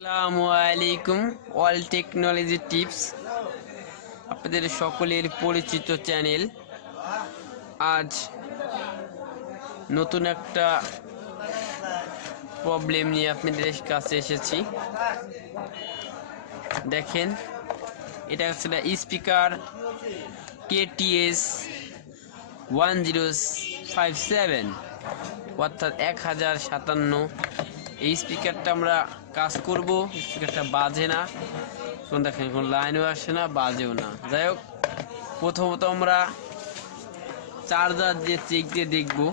আসসালামু আলাইকুম all technology tips আপনাদের সকলের পরিচিত চ্যানেল। আজ নতুন একটা প্রবলেম নিয়ে আপনাদের কাছে এসেছি। দেখেন, এটা হচ্ছে স্পিকার KTS 1057 অর্থাৎ 1057। এই স্পিকারটা আমরা কাজ করব, স্পিকারটা বাজে না, কোন দেখেন কোন লাইনও আসে না, বাজেও না। যাই হোক, প্রথমত আমরা চার্জার দিয়ে চেক দিয়ে দেখবো।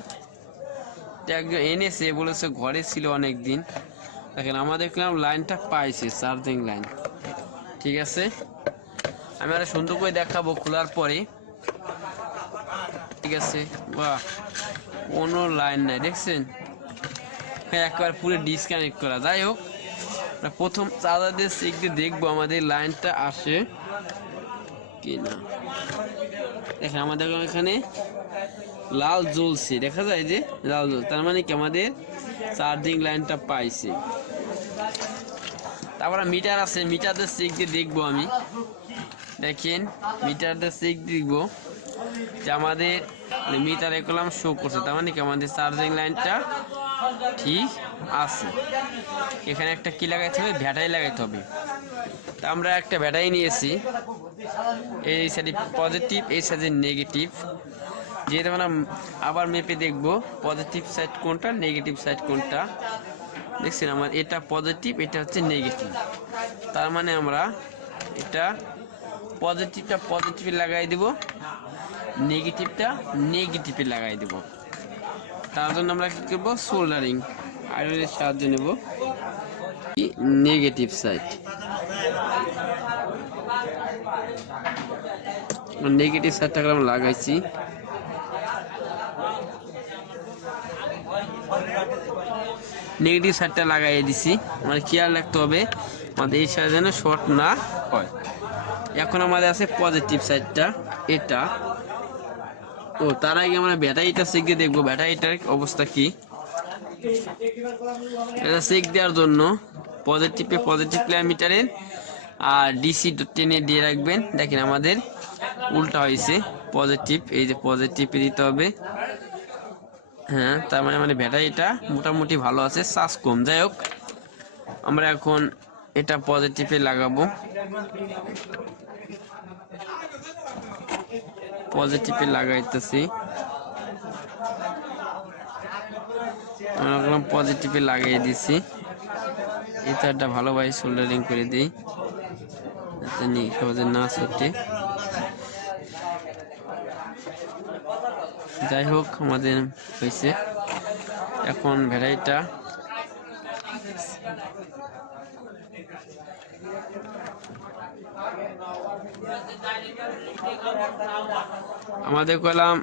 একজন এনেছে, বলেছে ঘরে ছিল অনেক দিন। দেখেন, আমরা দেখলাম লাইনটা পাইছে, চার্জিং লাইন ঠিক আছে। আমি আরো সুন্দর করে দেখাবো খোলার পরে। ঠিক আছে, বাহ, কোনো লাইন নাই, দেখছেন, একবার পুরো ডিসকানেক্ট করা। যাই হোক, প্রথম চার্জার দিয়ে চেক দিয়ে দেখবো আমাদের লাইনটা আসে কি না। দেখেন, আমাদের এখানে লাল জ্বলছে, দেখা যায় যে লাল জ্বলছে, তার মানে কি আমাদের চার্জিং লাইনটা পাইছে। তারপরে মিটার আছে, মিটার দিয়ে চেক দিয়ে দেখবো আমি। দেখেন, মিটার দিয়ে চেক দেখবো যে আমাদের মিটারে কলাম শো করছে, তার মানে কি আমাদের চার্জিং লাইনটা ঠিক আছে। এখানে একটা কি লাগাইতে হবে, ব্যাটারি লাগাইতে হবে। তা আমরা একটা ব্যাটারি নিয়েছি, এই সাইডে পজিটিভ, এই সাইডে নেগেটিভ। যেহেতু আমরা আবার মেপে দেখবো পজিটিভ সাইড কোনটা, নেগেটিভ সাইড কোনটা। দেখছেন, আমার এটা পজিটিভ, এটা হচ্ছে নেগেটিভ। তার মানে আমরা এটা পজিটিভটা পজিটিভে লাগাই দেব, নেগেটিভটা নেগেটিভে লাগাই দেব। তার জন্য আমরা কি করবো, সোল্ডারিং আয়রনের সাহায্য নেব নেগেটিভ সাইড। নেগেটিভ সাইডটাকে আমরা লাগাইছি। নেগেটিভ সাইডটা লাগাই দিছি, মানে খেয়াল রাখতে হবে আমাদের এই সাইড যেন শর্ট না হয়। এখন আমাদের আছে পজিটিভ সাইডটা, এটা। ও, তার আগে আমরা ব্যাটারিটা চেক দিয়ে দেখবো ব্যাটারিটার অবস্থা কি। এটা চেক দেওয়ার জন্য পজিটিভ মিটারের আর ডিসি টেনে দিয়ে রাখবেন। দেখেন, আমাদের উল্টা হয়েছে, পজিটিভ, এই যে পজিটিভে দিতে হবে। হ্যাঁ, তার মানে মানে ব্যাটারিটা মোটামুটি ভালো আছে, চার্জ কম। যাই হোক, আমরা এখন এটা পজিটিভে লাগাবো, পজিটিভে লাগাইতেছি। আমরা পজিটিভে লাগিয়ে দিছি। এই তারটা ভালোভাবে সোল্ডারিং করে দিই, সহজে না ছুটে। যাই হোক, আমাদের হয়েছে। এখন ব্যাটারিটা আমাদের কলাম,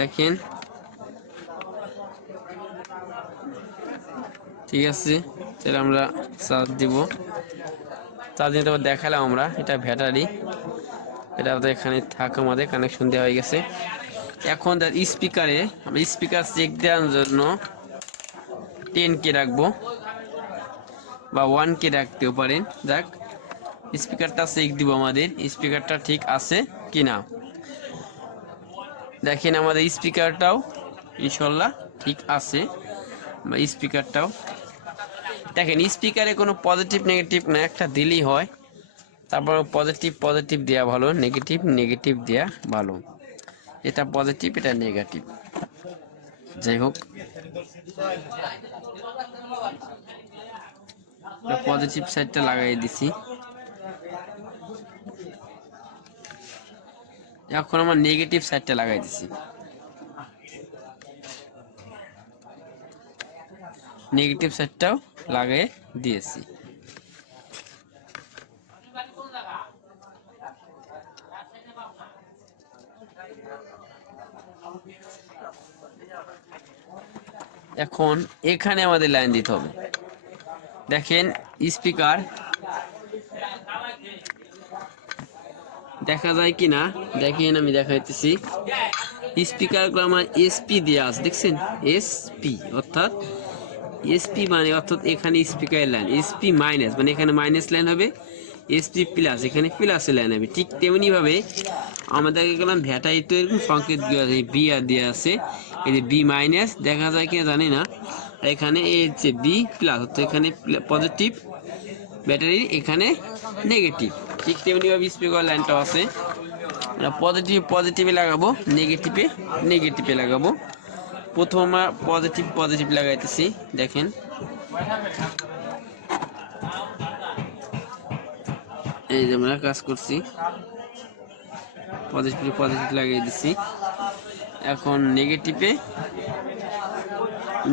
দেখেন ঠিক আছে। তাহলে আমরা চার্জ দিব, চার্জ দিতে দেখালাম আমরা এটা ব্যাটারি, এটা এখানে থাক, আমাদের কানেকশন দেওয়া হয়ে গেছে। এখন স্পিকারে আমরা স্পিকার চেক দেওয়ার জন্য 10K রাখবো বা 1K রাখতেও পারেন। যাক, স্পিকারটা চেক দিব, আমাদের স্পিকারটা ঠিক আছে কিনা। দেখেন, আমাদের স্পিকারটাও ইনশাল্লাহ ঠিক আছে। স্পিকারটাও দেখেন, স্পিকারে কোনো পজিটিভ নেগেটিভ না, একটা দিলেই হয়। তারপর পজিটিভ দেওয়া ভালো, নেগেটিভ দেওয়া ভালো। এটা পজিটিভ, এটা নেগেটিভ। যাই হোক, পজিটিভ সাইডটা লাগাই দিছি। এখন আমার নেগেটিভ সাইডটা লাগাই দিছি। নেগেটিভ সাইডটাও লাগাই দিয়েছি। এখন এখানে আমাদের লাইন দিতে হবে। দেখেন, স্পিকার দেখা যায় কিনা দেখেন, আমি দেখাইতেছি। স্পিকারগুলো আমার SP দেওয়া আছে, দেখছেন, SP অর্থাৎ এসপি মানে অর্থাৎ এখানে স্পিকার লাইন, এসপি মাইনাস মানে এখানে মাইনাস লাইন হবে, এসপি প্লাস এখানে প্লাস লাইন হবে। ঠিক তেমনি ভাবে আমাদেরকে গেলাম ব্যাটারি তো এরকম সংকেত দেওয়া আছে, বি আর দেওয়া আছে, এই যে বি মাইনাস দেখা যায় কিনা জানি না, এখানে এই হচ্ছে বি প্লাস অর্থাৎ এখানে পজিটিভ ব্যাটারি, এখানে নেগেটিভ। ঠিক তেমনি ভাবে স্পিকার লাইনটাও আছে, পজিটিভে লাগাবো, নেগেটিভে লাগাবো। প্রথম আমরা পজিটিভ লাগাইতেছি, দেখেন এই যে আমরা কাজ করছি, পজিটিভ লাগিয়ে দিচ্ছি। এখন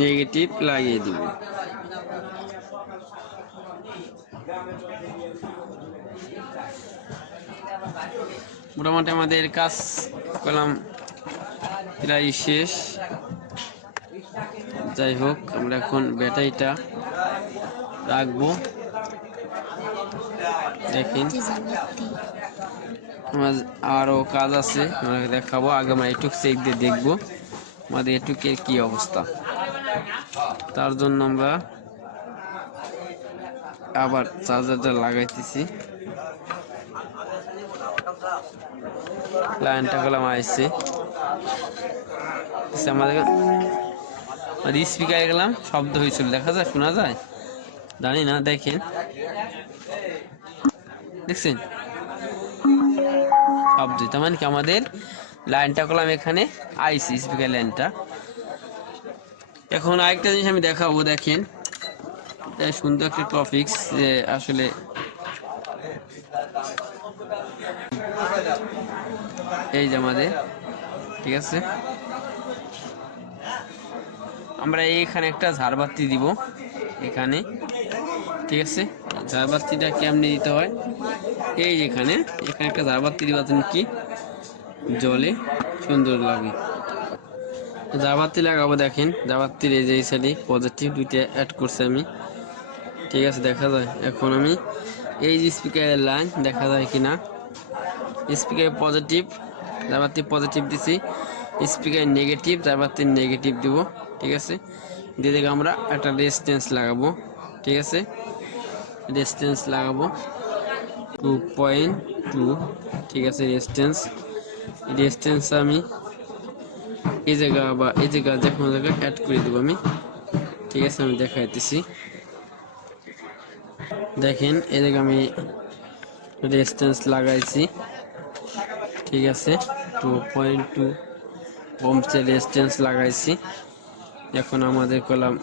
নেগেটিভ লাগিয়ে দিব। মোটামুটি আমাদের কাজ করলাম প্রায় শেষ। যাই হোক, আমরা এখন ব্যাটারিটা রাখবো। দেখেন আমার আরো কাজ আছে, আমরা দেখাবো। আগে আমরা এটুক চেক দিয়ে দেখবো আমাদের এটুকের কি অবস্থা। তার জন্য আমরা আবার চার্জারটা লাগাইতেছি। লাইনটা করলাম আসছে, আমাদের স্পিকারে গেলাম, শব্দ হয়েছিল, দেখা যায়, শোনা যায় জানি না। দেখেন, দেখছেন শব্দ, তার মানে কি আমাদের লাইনটা করলাম এখানে আইসি স্পিকার লাইনটা। এখন আরেকটা জিনিস আমি দেখাবো, দেখেন সুন্দর একটা টপিকস, যে আসলে এই যে আমাদের, ঠিক আছে, আমরা এইখানে একটা ঝাড়বাতি দিব এখানে, ঠিক আছে। ঝাড়বাতিটা কেমনে দিতে হয়, এই যেখানে এখানে একটা ঝাড়বাতি দিবা, তুমি কি জলে সুন্দর লাগে। ঝাড়বাতি লাগাবো, দেখেন ঝাড়বাতির এই যে সাইডে পজিটিভ দুইটা অ্যাড করছি আমি, ঠিক আছে, দেখা যায়। এখন আমি এই যে স্পিকারের লাইন দেখা যায় কিনা, স্পিকার পজিটিভ, ঝাড়বাতি পজিটিভ দিছি, স্পিকার নেগেটিভ, ঝাড়বাতির নেগেটিভ দিব, ঠিক আছে। দিয়ে দেখে আমরা একটা রেজিস্ট্যান্স লাগাবো, ঠিক আছে, রেজিস্ট্যান্স লাগাবো 2.2, ঠিক আছে। রেজিস্ট্যান্স আমি এই জায়গা বা এই জায়গা যে কোনো জায়গায় অ্যাড করে দেবো আমি, ঠিক আছে। আমি দেখাইতেছি, দেখেন এই জায়গায় আমি রেজিস্ট্যান্স লাগাইছি, ঠিক আছে। 2.2 ওহমসের রেজিস্ট্যান্স লাগাইছি। এখন আমাদের কলাম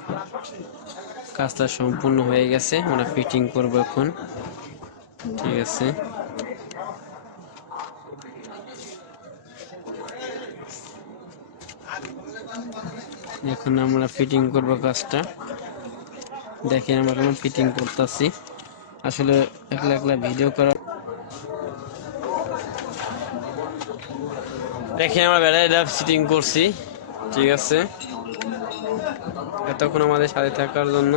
কাজটা সম্পূর্ণ হয়ে গেছে, আমরা ফিটিং করব এখন, ঠিক আছে। এখন আমরা ফিটিং করব কাজটা, দেখেন আমরা কেমন ফিটিং করতেছি। আসলে একলা ভিডিও করা, দেখেন আমরা ব্যাটারিটা ফিটিং করছি, ঠিক আছে। এতক্ষণ আমাদের সাথে থাকার জন্য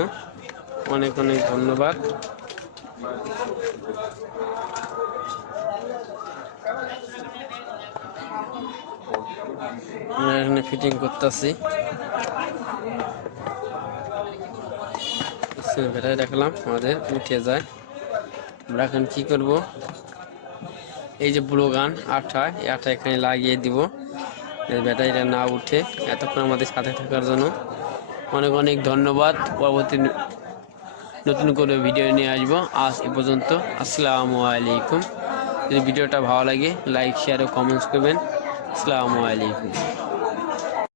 অনেক ধন্যবাদ। আমরা এখানে ফিটিং করতেছি, ব্যাটারি রাখলাম, আমাদের উঠে যায়। আমরা এখন কি করব, এই যে ব্লুগান আঠা, এই আঠা এখানে লাগিয়ে দিব, ব্যাটারিটা না উঠে। এতক্ষণ আমাদের সাথে থাকার জন্য অনেক ধন্যবাদ। পরবর্তী নতুন করে ভিডিও নিয়ে আসবো। আজ এ পর্যন্ত, আসসালামু আলাইকুম। যদি ভিডিওটা ভালো লাগে লাইক, শেয়ার ও কমেন্টস করবেন। আসসালামু আলাইকুম।